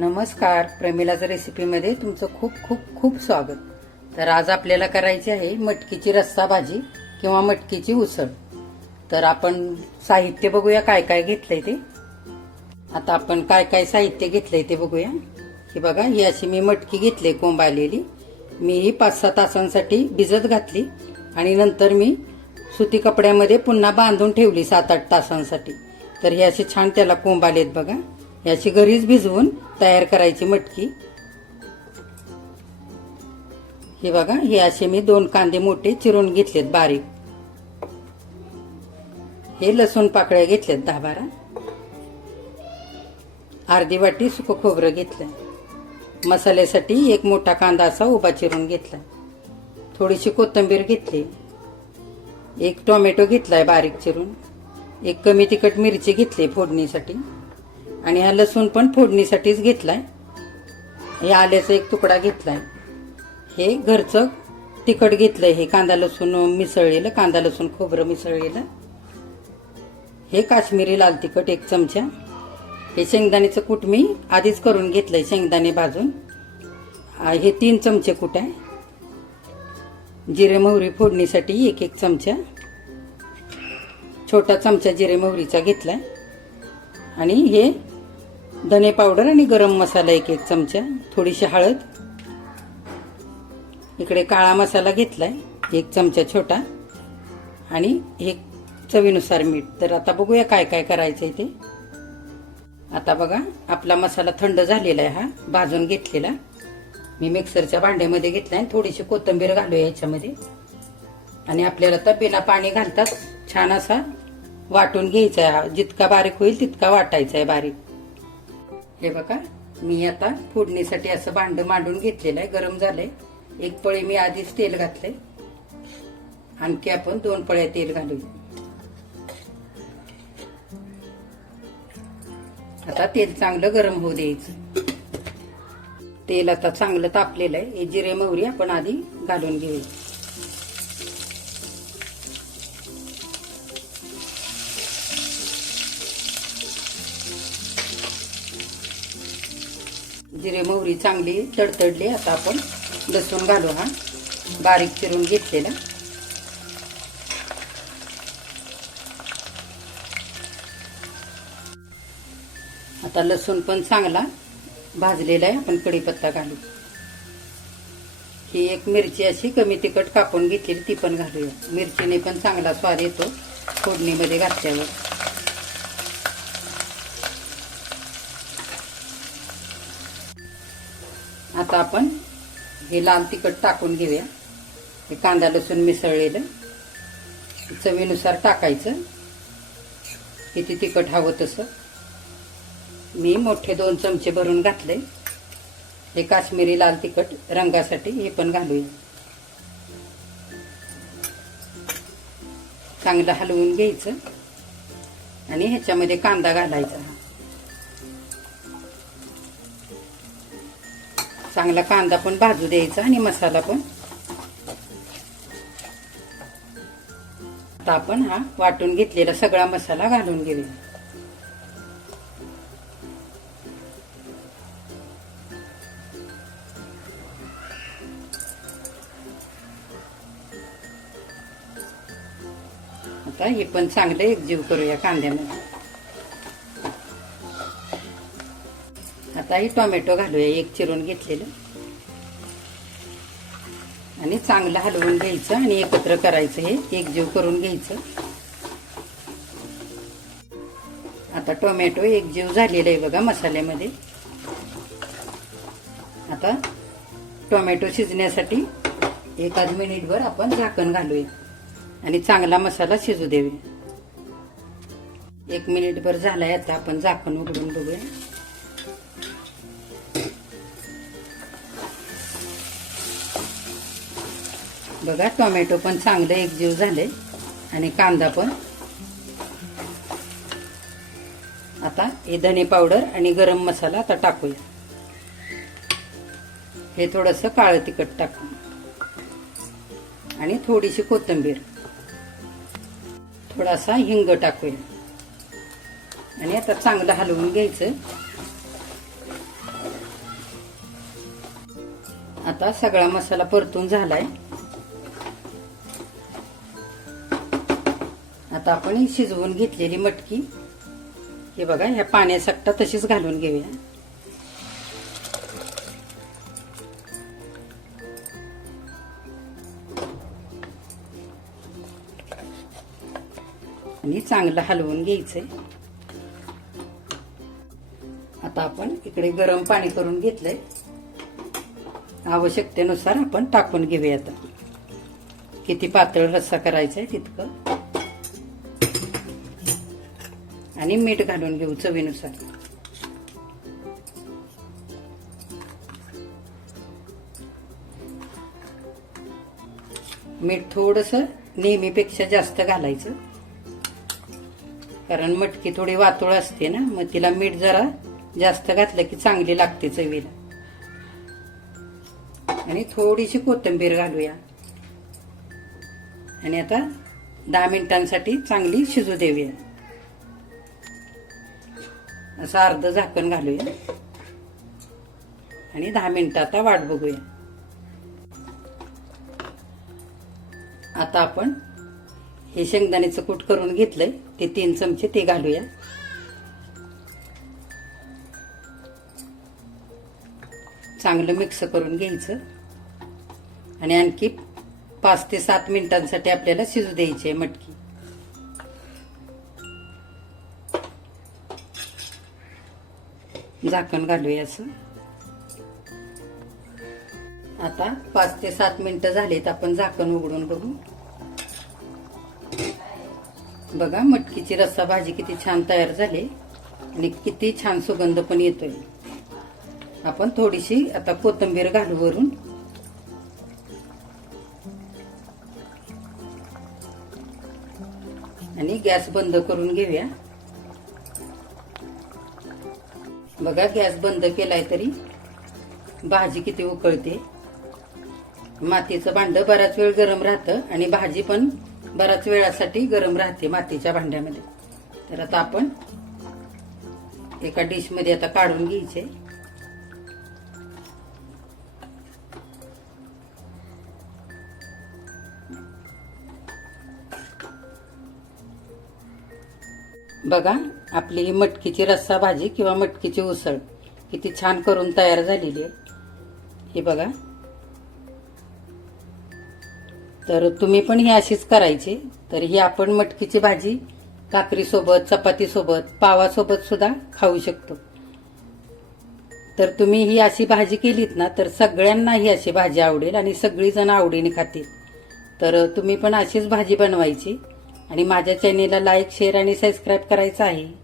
नमस्कार प्रमिलाच्या रेसिपीमध्ये तुमचं खूप खूप खूप स्वागत. तर आज आपल्याला करायची आहे मटकीची रस्सा भाजी किंवा मटकीची उसळ. तर आपण साहित्य बघूया काय काय घेतलंय ते. आता आपण काय काय साहित्य घेतलंय ते बघूया. की बघा ही अशी मी मटकी घेतली कोंब आलेली. मी ही पाच सहा तासांसाठी भिजत घातली आणि नंतर मी सुती कपड्यामध्ये पुन्हा बांधून ठेवली सात आठ तासांसाठी. तर हे असे छान त्याला कोंब आलेत बघा. याची घरीच भिजवून तयार करायची मटकी. हे बघा हे असे मी दोन कांदे मोठे चिरून घेतलेत बारीक. हे लसूण पाकळ्या घेतल्यात दहा बारा. अर्धी वाटी सुकं खोबरं घेतलं मसाल्यासाठी एक मोठा कांदा असा उभा चिरून घेतला थोडीशी कोथिंबीर घेतली. एक टोमॅटो घेतलाय बारीक चिरून. एक कमी तिखट मिरची घेतली फोडणीसाठी. आणि हा लसूण पण फोडणीसाठीच घेतलाय. हे आल्याचा एक तुकडा घेतलाय. हे घरचं तिखट घेतलंय. हे कांदा लसूण मिसळलेलं कांदा लसूण खोबरं मिसळलेलं. हे काश्मीरी लाल तिखट एक चमचा. हे शेंगदाण्याचं कूट मी आधीच करून घेतलंय शेंगदाणे भाजून. हे तीन चमचे कूट आहे. जिरे मोहरी फोडणीसाठी एक एक चमचा. छोटा चमचा जिरे मोहरीचा घेतलाय. आणि हे धने पावडर आणि गरम मसाला एक एक चमचा थोडीशी हळद. इकडे काळा मसाला घेतलाय एक चमचा छोटा. आणि एक चवीनुसार मीठ. तर आता बघूया काय काय करायचंय ते. आता बघा आपला मसाला थंड झालेला आहे हा भाजून घेतलेला. मी मिक्सरच्या भांड्यामध्ये घेतला आणि थोडीशी कोथिंबीर घालूया याच्यामध्ये. आणि आपल्याला तर बिना पाणी घालतात. छान असा वाटून घ्यायचा. आहे जितका बारीक होईल तितका वाटायचा आहे बारीक. हे बघा मी आता फोडणीसाठी असं भांड मांडून घेतलेलं आहे गरम झालंय. एक पळी मी आधीच तेल घातलंय. आणखी आपण दोन पळ्या तेल घालूया. आता तेल चांगलं गरम होऊ द्यायचं. तेल आता चांगलं तापलेलं आहे. हे जिरे मोहरी आपण आधी घालून घेऊया. जिरे मोहरी चांगली तडतडली आता आपण लसूण घालू हा. बारीक चिरून घेतलेला. आता लसूण पण चांगला भाजलेला आहे आपण कढीपत्ता घालू. ही एक मिरची अशी कमी तिखट कापून घेतलेली ती पण घालूया. मिरचीने पण चांगला स्वाद येतो फोडणीमध्ये घातल्यावर. आता आपण हे लाल तिखट टाकून घेऊया. हे कांदा लसूण मिसळलेलं. चवीनुसार टाकायचं. किती तिखट हवं तसं. मी मोठे दोन चमचे भरून घातले. हे काश्मीरी लाल तिखट रंगासाठी हे पण घालूया. चांगलं हलवून घ्यायचं. आणि ह्याच्यामध्ये कांदा घालायचा. चांगला कांदा पण भाजू द्यायचा आणि मसाला पण. आता आपण हा वाटून घेतलेला सगळा मसाला घालून घेऊया. आता हे पण चांगलं एकजीव करूया कांद्यामध्ये. आताही टोमॅटो घालूया एक चिरून घेतलेलं. आणि चांगलं हलवून घ्यायचं आणि एकत्र करायचं हे एकजीव करून घ्यायचं. आता टोमॅटो एकजीव झालेलं आहे बघा मसाल्यामध्ये. आता टोमॅटो शिजण्यासाठी एकाच मिनिटभर आपण झाकण घालूया आणि चांगला मसाला शिजू देऊया. एक मिनिटभर झालाय आता आपण झाकण उघडून बघूया. बघा टोमॅटो पण चांगलं एकजीव झाले आणि कांदा पण. आता हे धने पावडर आणि गरम मसाला आता टाकूया. हे थोडंसं काळं तिखट टाकू आणि थोडीशी कोथिंबीर. थोडासा हिंग टाकूया. आणि आता चांगलं हलवून घ्यायचं. आता सगळा मसाला परतून झालाय. आता आपण ही शिजवून घेतलेली मटकी. हे बघा ह्या पाण्यासकटा तशीच घालून घेऊया. आणि चांगलं हलवून घ्यायचंय. आता आपण इकडे गरम पाणी करून घेतलंय. आवश्यकतेनुसार आपण टाकून घेऊया आता. किती पातळ रस्सा करायचा आहे तितकं. आणि मीठ घालून घेऊ चवीनुसार. मीठ थोडस नेहमीपेक्षा जास्त घालायचं. कारण मटकी थोडी वातोळ असते ना मग तिला मीठ जरा जास्त घातलं की चांगली लागते चवीला. आणि थोडीशी कोथिंबीर घालूया. आणि आता दहा मिनिटांसाठी चांगली शिजू देऊया. असं अर्ध झाकण घालूया. आणि दहा मिनटं आता वाट बघूया. आता आपण हे शेंगदाण्याचं कूट करून घेतलंय. ते तीन चमचे ते घालूया. चांगलं मिक्स करून घ्यायचं. आणि आणखी पाच ते सात मिनिटांसाठी आपल्याला शिजू द्यायची आहे मटकी. झाकण घालूया असं. आता पाच ते सात मिनिटं झालेत आपण झाकण उघडून बघू. बघा मटकीची रस्सा भाजी किती छान तयार झाली. आणि किती छान सुगंध पण येतोय. आपण थोडीशी आता कोथिंबीर घालू वरून. आणि गॅस बंद करून घेऊया. बघा गॅस बंद केलाय तरी भाजी किती उकळते. मातीचं भांडं बराच वेळ गरम राहतं आणि भाजी पण बराच वेळासाठी गरम राहते मातीच्या भांड्यामध्ये. तर आता आपण एका डिशमध्ये आता काढून घ्यायचे. बघा आपली ही मटकीची रस्सा भाजी किंवा मटकीची उसळ किती छान करून तयार झालेली आहे. हे बघा. तर तुम्ही पण ही अशीच करायची. तर ही आपण मटकीची भाजी काकरीसोबत चपातीसोबत पावासोबत सुद्धा खाऊ शकतो. तर तुम्ही ही अशी भाजी केलीत ना तर सगळ्यांना ही अशी भाजी आवडेल आणि सगळीजण आवडीने खातील. तर तुम्ही पण अशीच भाजी बनवायची आणि माझ्या चॅनेलला लाईक शेअर आणि सबस्क्राईब करायचं आहे.